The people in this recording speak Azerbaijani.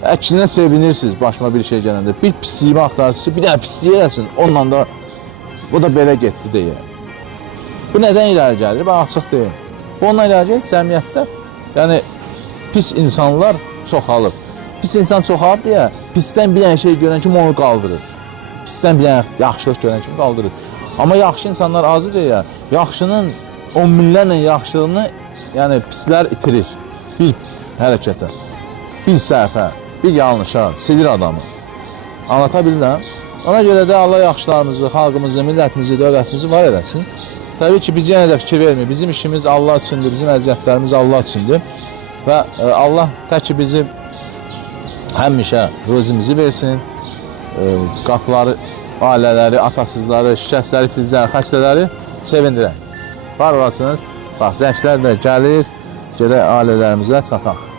Əksinə sevinirsiniz başıma bir şey gələndə. Bir pisliyimi axtarırsınız, bir dənə pisliyi eləsin, onunla da bu da belə getdi deyə. Bu nədən irəli gəlir? Ben açıq deyim. Bu ondan irəli gəlir, cəmiyyətdə yəni pis insanlar çoxalır. Pis insan çoxalır deyə pisdən bir dənə şey görən kimi onu qaldırır. Pisdən bir dənə yaxşılıq görən kimi qaldırır. Amma yaxşı insanlar azı deyə yaxşının 10 minlərlə yaxşılığını yəni pislər itirir. Bir hərəkətə, bir səhvə, bir yanlışa silir adamı. Anlata bilirəm. Ona görə də Allah yaxşılarımızı, xalqımızı, millətimizi, dövlətimizi var eləsin. Təbii ki, biz yenə də fikir vermir. Bizim işimiz Allah üçündür, bizim əziyyətlərimiz Allah üçündür. Və Allah tək ki bizi həmişə ruzimizi versin. Qapıları, ailələri, atasızları, şikəstləri, filizləri, xəstələri sevindirək. Var olasınız. Bax, zənglər də gəlir, gedək ailələrimizlə çataq.